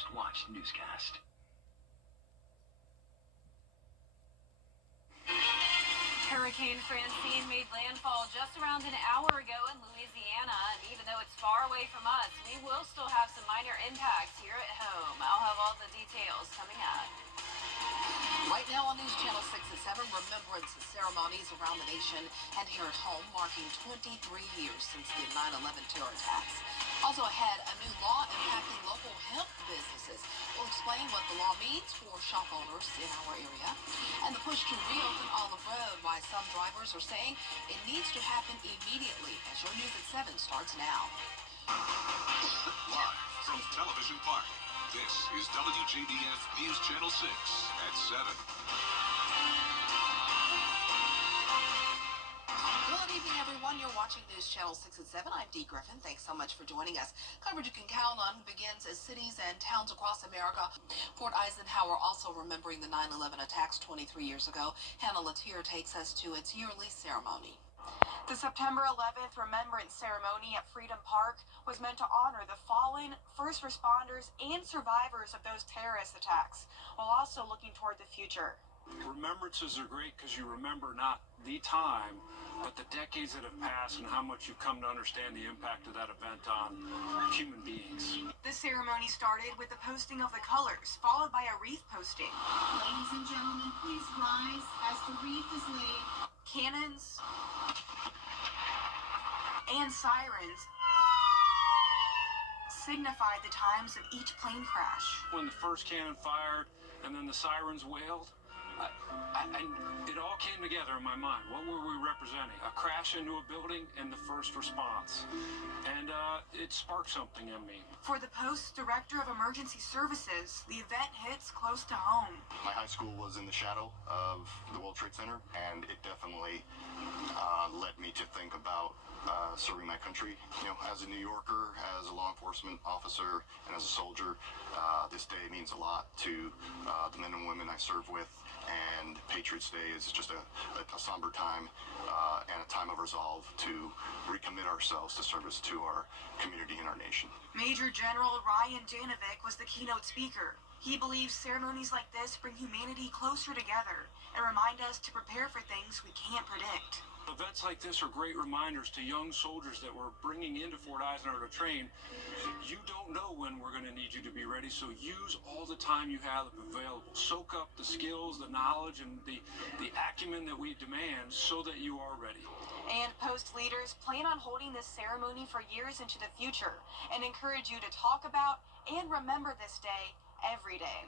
most watched newscast. Hurricane Francine made landfall just around an hour ago in Louisiana, and even though it's far away from us, we will still have some minor impacts here at home. I'll have all the details coming up. Right now on News Channel 6 and 7, remembrance ceremonies around the nation, and here at home, marking 23 years since the 9/11 terror attacks. Also ahead, a new law impacting local hemp businesses. We'll explain what the law means for shop owners in our area. And the push to reopen Olive Road, why some drivers are saying it needs to happen immediately, as your News at 7 starts now. Live from Television Park, this is WJBF News Channel 6 at 7. Good evening, everyone. You're watching News Channel 6 and 7. I'm Dee Griffin. Thanks so much for joining us. Coverage you can count on begins as cities and towns across America. Fort Eisenhower also remembering the 9/11 attacks 23 years ago. Hannah Latier takes us to its yearly ceremony. The September 11th Remembrance Ceremony at Freedom Park was meant to honor the fallen first responders and survivors of those terrorist attacks, while also looking toward the future. Remembrances are great because you remember not the time, but the decades that have passed and how much you've come to understand the impact of that event on human beings. The ceremony started with the posting of the colors, followed by a wreath posting. Ladies and gentlemen, please rise as the wreath is laid. Cannons and sirens signify the times of each plane crash. When the first cannon fired and then the sirens wailed, it all came together in my mind. What were we representing? A crash into a building and the first response. And it sparked something in me. For the Post's Director of Emergency Services, the event hits close to home. My high school was in the shadow of the World Trade Center, and it definitely led me to think about serving my country. You know, as a New Yorker, as a law enforcement officer, and as a soldier, this day means a lot to the men and women I serve with. And Patriots Day is just a somber time and a time of resolve to recommit ourselves to service to our community and our nation. Major General Ryan Janovic was the keynote speaker. He believes ceremonies like this bring humanity closer together and remind us to prepare for things we can't predict. Events like this are great reminders to young soldiers that we're bringing into Fort Eisenhower to train. You don't know when we're going to need you to be ready, so use all the time you have available. Soak up the skills, the knowledge, and the acumen that we demand so that you are ready. And Post leaders plan on holding this ceremony for years into the future and encourage you to talk about and remember this day every day.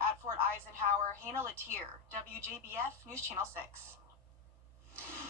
At Fort Eisenhower, Hannah Latier, WJBF News Channel 6.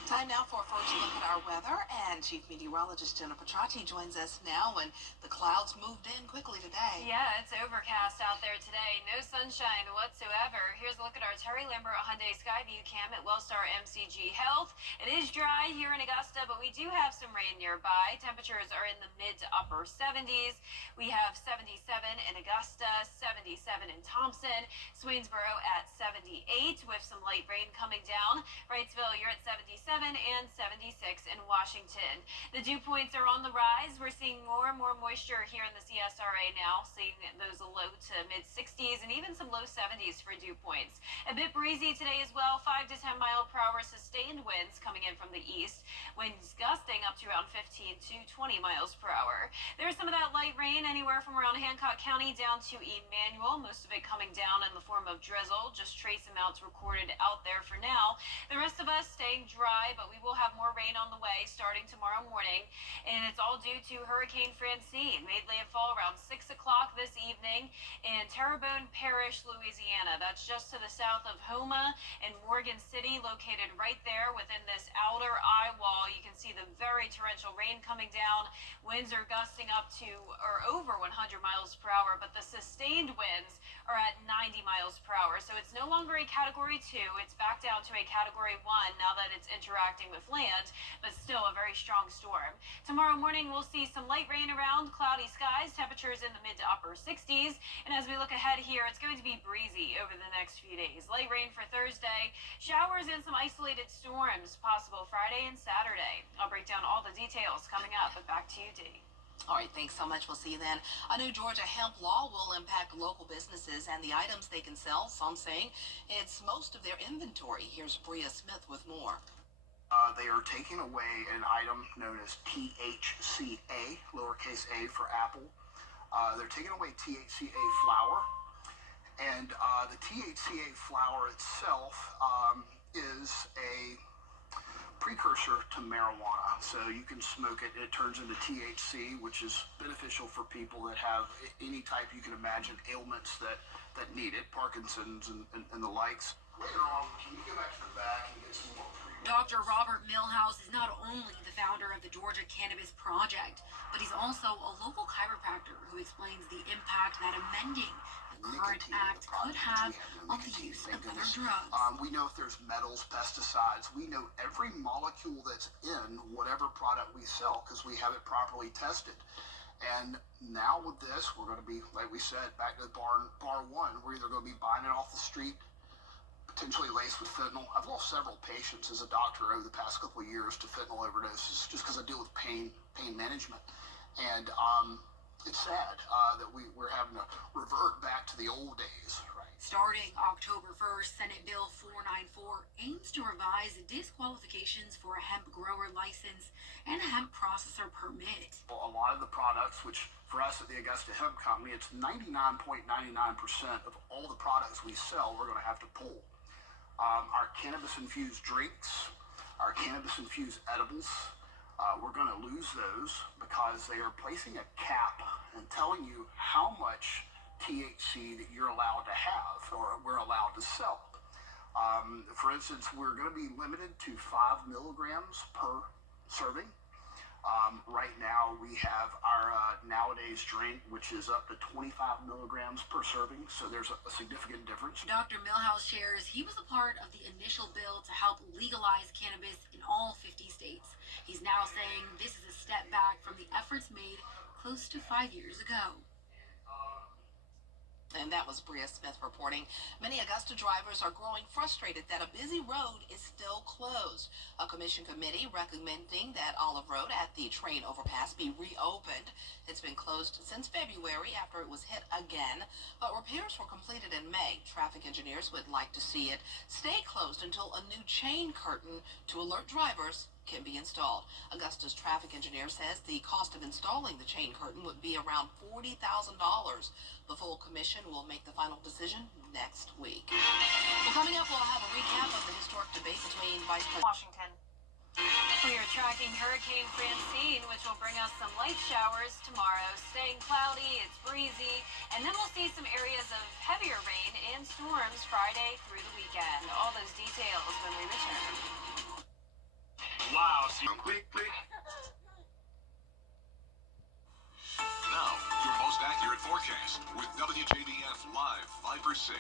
Time now for a first look at our weather, and Chief Meteorologist Jenna Petracci joins us now, and the clouds moved in quickly today. Yeah, it's overcast out there today. No sunshine whatsoever. Here's a look at our Terry Lambert Hyundai Skyview cam at Wellstar MCG Health. It is dry here in Augusta, but we do have some rain nearby. Temperatures are in the mid to upper 70s. We have 77 in Augusta, 77 in Thompson, Swainsboro at 78 with some light rain coming down. Wrightsville, you're at 77 and 76 in Washington. The dew points are on the rise. We're seeing more and more moisture here in the CSRA now, seeing those low to mid 60s and even some low 70s for dew points. A bit breezy today as well, 5 to 10 mile per hour sustained winds coming in from the east. Winds gusting up to around 15 to 20 miles per hour. There's some of that light rain anywhere from around Hancock County down to Emmanuel, most of it coming down in the form of drizzle, just trace amounts recorded out there for now. The rest of us staying dry, but we will have more rain on the way starting tomorrow morning, and it's all due to Hurricane Francine. Made landfall around 6 o'clock this evening in Terrebonne Parish, Louisiana. That's just to the south of Houma and Morgan City, located right there within this outer eye wall. You can see the very torrential rain coming down. Winds are gusting up to or over 100 miles per hour, but the sustained winds are at 90 miles per hour. So it's no longer a Category 2. It's back down to a Category 1 now that it's interacting with land, but still a very strong storm. Tomorrow morning, we'll see some light rain around, cloudy skies, temperatures in the mid to upper 60s. And as we look ahead here, it's going to be breezy over the next few days. Light rain for Thursday, showers and some isolated storms possible Friday and Saturday. I'll break down all the details coming up, but back to you, Dee. All right, thanks so much. We'll see you then. A new Georgia hemp law will impact local businesses and the items they can sell. Some saying it's most of their inventory. Here's Bria Smith with more. They are taking away an item known as THCA, lowercase a for apple. They're taking away THCA flower. And the THCA flower itself is a precursor to marijuana. So you can smoke it and it turns into THC, which is beneficial for people that have any type you can imagine ailments that need it, Parkinson's and the likes. Later on, can you go back to the back and get some more Dr. Robert Millhouse is not only the founder of the Georgia Cannabis Project, but he's also a local chiropractor who explains the impact that amending the current act could have on the use of other drugs. We know if there's metals, pesticides. We know every molecule that's in whatever product we sell because we have it properly tested. And now with this, we're going to be, like we said, back to bar one. We're either going to be buying it off the street, potentially laced with fentanyl. I've lost several patients as a doctor over the past couple of years to fentanyl overdoses just because I deal with pain management. And it's sad that we're having to revert back to the old days. Right. Starting October 1st, Senate Bill 494 aims to revise disqualifications for a hemp grower license and a hemp processor permit. A lot of the products, which for us at the Augusta Hemp Company, it's 99.99% of all the products we sell we're going to have to pull. Our cannabis-infused drinks, our cannabis-infused edibles, we're going to lose those because they are placing a cap and telling you how much THC that you're allowed to have or we're allowed to sell. For instance, we're going to be limited to 5 milligrams per serving. Right now, we have our nowadays drink, which is up to 25 milligrams per serving, so there's a significant difference. Dr. Millhouse shares he was a part of the initial bill to help legalize cannabis in all 50 states. He's now saying this is a step back from the efforts made close to 5 years ago. And that was Bria Smith reporting. Many Augusta drivers are growing frustrated that a busy road is still closed. A commission committee recommending that Olive Road at the train overpass be reopened. It's been closed since February after it was hit again, but repairs were completed in May. Traffic engineers would like to see it stay closed until a new chain curtain to alert drivers can be installed. Augusta's traffic engineer says the cost of installing the chain curtain would be around $40,000. The full commission will make the final decision next week. Well, coming up, we'll have a recap of the historic debate between Vice President Washington. We are tracking Hurricane Francine, which will bring us some light showers tomorrow. Staying cloudy, it's breezy, and then we'll see some areas of heavier rain and storms Friday through the weekend. All those details when we return. Wow, click. Now, your most accurate forecast with WJBF Live 5 or 6.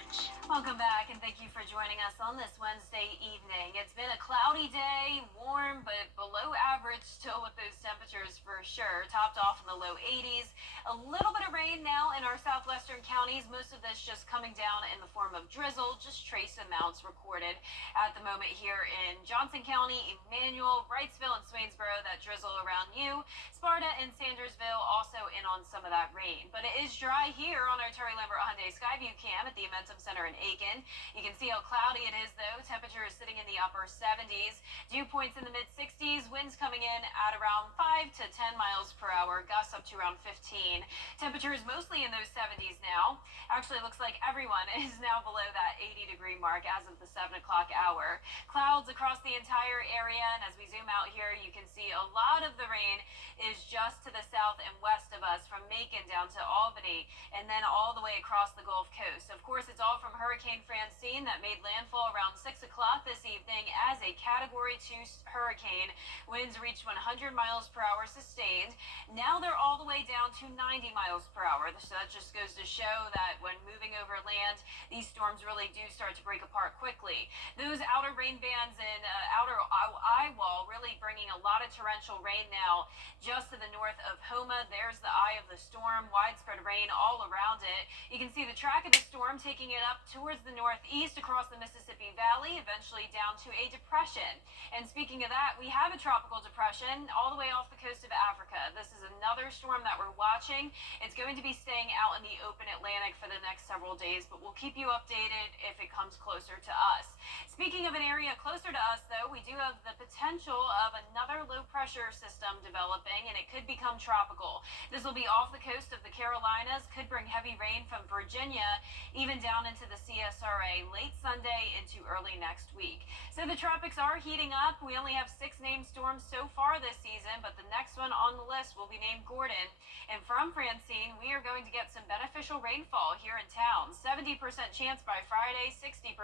Welcome back, and thank you for joining us on this Wednesday evening. It's been a cloudy day, warm but below average still with those temperatures for sure. Topped off in the low 80s. A little bit of rain now in our southwestern counties. Most of this just coming down in the form of drizzle, just trace amounts recorded at the moment here in Johnson County, Emmanuel, Wrightsville, and Swainsboro. That drizzle around you. Sparta and Sandersville also in on some of that rain. But it is dry here on our Terry Lambert Hyundai Skyview cam at the Amentum Center in Aiken. You can see how cloudy it is though. Temperature is sitting in the upper 70s. Dew points in the mid 60s. Winds coming in at around 5 to 10 miles per hour. Gusts up to around 15. Temperatures mostly in those 70s now. Actually looks like everyone is now below that 80-degree mark as of the 7 o'clock hour. Clouds across the entire area, and as we zoom out here, you can see a lot of the rain is just to the south and west of us, from Macon down to Albany, and then all the way across the Gulf Coast. Of course, it's all from Hurricane Francine that made landfall around 6 o'clock this evening as a Category 2 hurricane. Winds reached 100 miles per hour sustained. Now they're all the way down to 90 miles per hour. So that just goes to show that when moving over land, these storms really do start to break apart quickly. Those outer rain bands in outer eye wall really bringing a lot of torrential rain now just to the north of Homa. There's the eye of the storm, widespread rain all around it. You can see the track of the storm taking it up towards the northeast across the Mississippi Valley, eventually down to a depression. And speaking of that, we have a tropical depression all the way off the coast of Africa. This is another storm that we're watching. It's going to be staying out in the open Atlantic for the next several days, but we'll keep you updated if it comes closer to us. Speaking of an area closer to us, though, we do have the potential of another low pressure system developing, and it could become tropical. This will be off the coast of the Carolinas, could bring heavy rain from Virginia, even down into the CSRA late Sunday into early next week. So the tropics are heating up. We only have 6 named storms so far this season, but the next one on the list will be named Gordon. And from Francine, we are going to get some beneficial rainfall here in town. 70% chance by Friday, 60%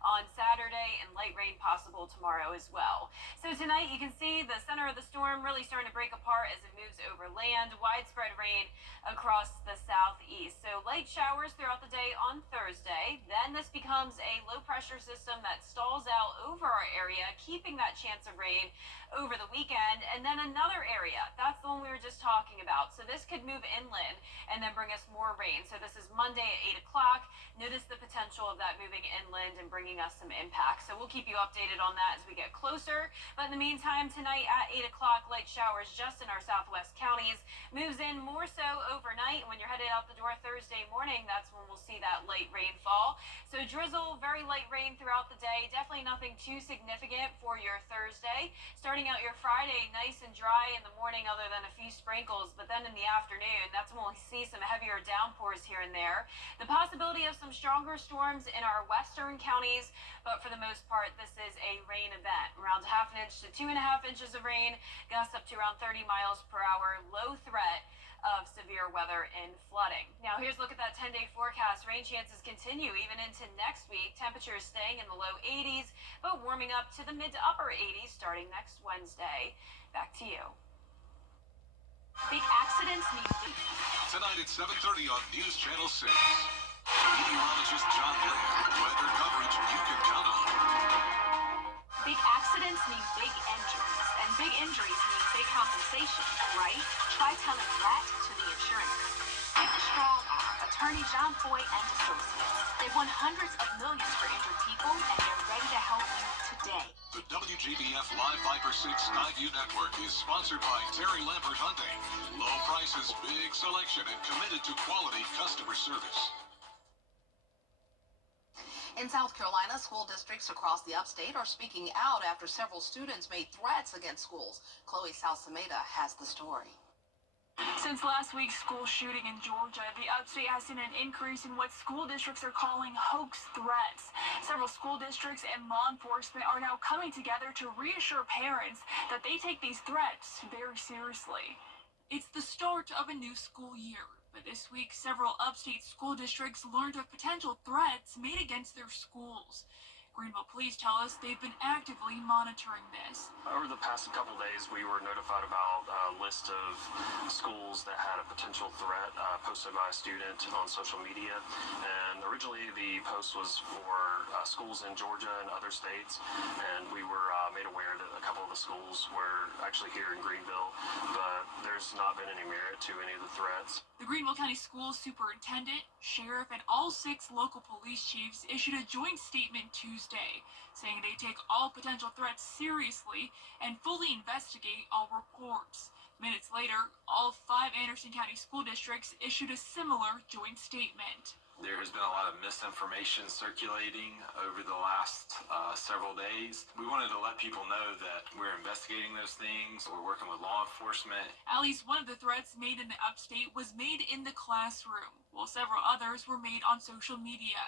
on Saturday, and light rain possible tomorrow as well. So tonight you can see the center of the storm really starting to break apart as it moves over land. Widespread rain across the southeast. So light showers throughout the day on Thursday. Then this becomes a low pressure system that stalls out over our area, keeping that chance of rain over the weekend. And then another area, that's the one we were just talking about. So this could move inland and then bring us more rain. So this is Monday at 8 o'clock. Notice the potential of that moving inland and bringing us some impact. So we'll keep you updated on that as we get closer. But in the meantime, tonight at 8 o'clock, light showers just in our southwest counties. Moves in more so overnight. When you're headed out the door Thursday morning, that's when we'll see that light rainfall. So drizzle, very light rain throughout the day. Definitely nothing too significant for your Thursday. Starting out your Friday, nice and dry in the morning other than a few sprinkles. But then in the afternoon, that's when we'll see some heavier downpours here and there. The possibility of some stronger storms in our western counties, but for the most part, this is a rain event. Around 1/2 inch to 2.5 inches of rain, gusts up to around 30 miles per hour, low threat of severe weather and flooding. Now here's a look at that 10-day forecast. Rain chances continue even into next week. Temperatures staying in the low 80s, but warming up to the mid to upper 80s starting next Wednesday. Back to you. Big accidents mean Tonight at 7:30 on News Channel 6. Meteorologist John Blair. Weather coverage you can count on. big accidents mean big injuries, and big injuries mean big compensation, right? Try telling that to the insurance company. Take the strong arm, attorney John Foy and Associates. They've won hundreds of millions for injured people, and they're ready to help you today. The WJBF Live Viper 6 Skyview Network is sponsored by Terry Lambert Hyundai. Low prices, big selection, and committed to quality customer service. In South Carolina, school districts across the upstate are speaking out after several students made threats against schools. Chloe Salsameda has the story. Since last week's school shooting in Georgia, the upstate has seen an increase in what school districts are calling hoax threats. Several school districts and law enforcement are now coming together to reassure parents that they take these threats very seriously. It's the start of a new school year, but this week several upstate school districts learned of potential threats made against their schools. Greenville police tell us they've been actively monitoring this. Over the past couple days, we were notified about a list of schools that had a potential threat posted by a student on social media. And originally, the post was for schools in Georgia and other states. And we were made aware that a couple of the schools were actually here in Greenville, but there's not been any merit to any of the threats. The Greenville County School Superintendent, Sheriff, and all 6 local police chiefs issued a joint statement Tuesday, saying they take all potential threats seriously and fully investigate all reports. Minutes later, all 5 Anderson County school districts issued a similar joint statement. There has been a lot of misinformation circulating over the last several days. We wanted to let people know that we're investigating those things. We're working with law enforcement. At least one of the threats made in the upstate was made in the classroom, while several others were made on social media.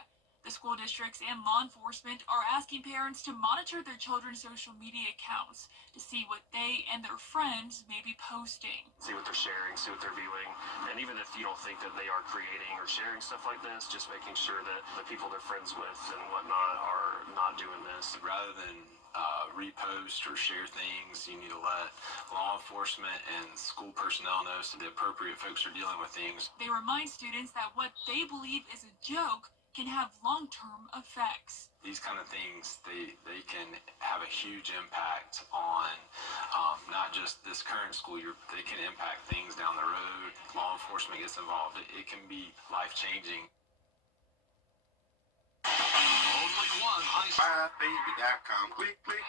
The school districts and law enforcement are asking parents to monitor their children's social media accounts to see what they and their friends may be posting. See what they're sharing, see what they're viewing, and even if you don't think that they are creating or sharing stuff like this, just making sure that the people they're friends with and whatnot are not doing this. Rather than repost or share things, you need to let law enforcement and school personnel know so the appropriate folks are dealing with things. They remind students that what they believe is a joke can have long-term effects. These kind of things, they can have a huge impact on not just this current school year, but they can impact things down the road. Law enforcement gets involved. It can be life-changing. Only one high school. Baby.com. Click, click.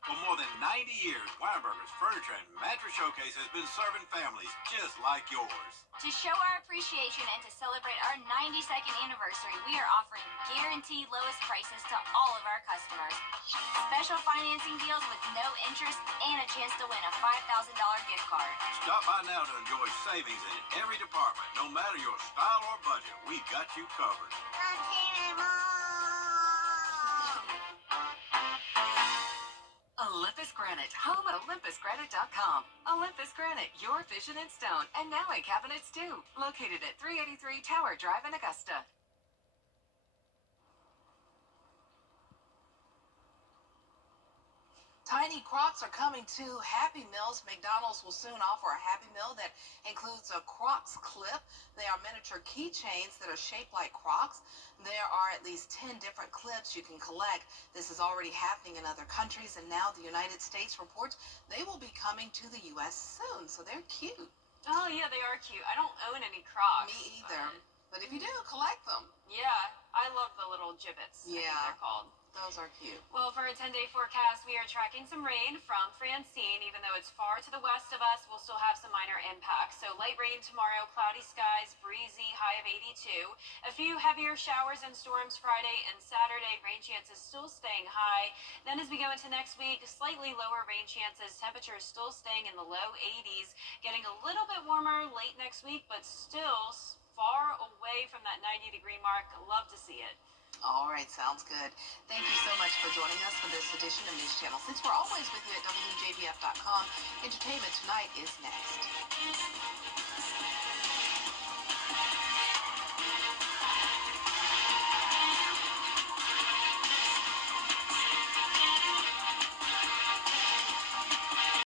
For more than 90 years, Weinberger's Furniture and Mattress Showcase has been serving families just like yours. To show our appreciation and to celebrate our 92nd anniversary, we are offering guaranteed lowest prices to all of our customers. Special financing deals with no interest and a chance to win a $5,000 gift card. Stop by now to enjoy savings in every department. No matter your style or budget, we've got you covered. Olympus Granite, home at olympusgranite.com. Olympus Granite, your vision in stone, and now in cabinets too. Located at 383 Tower Drive in Augusta. Tiny Crocs are coming to Happy Meals. McDonald's will soon offer a Happy Meal that includes a Crocs clip. They are miniature keychains that are shaped like Crocs. There are at least 10 different clips you can collect. This is already happening in other countries, and now the United States reports they will be coming to the U.S. soon, so they're cute. Oh, yeah, they are cute. I don't own any Crocs. Me either. But if you do, collect them. Yeah, I love the little gibbets. I think they're called. Those are cute. Well, for a 10-day forecast, we are tracking some rain from Francine. Even though it's far to the west of us, we'll still have some minor impacts. So light rain tomorrow, cloudy skies, breezy, high of 82. A few heavier showers and storms Friday and Saturday. Rain chances still staying high. Then as we go into next week, slightly lower rain chances. Temperatures still staying in the low 80s. Getting a little bit warmer late next week, but still far away from that 90-degree mark. Love to see it. All right, sounds good. Thank you so much for joining us for this edition of News Channel 6. We're always with you at WJBF.com. Entertainment Tonight is next.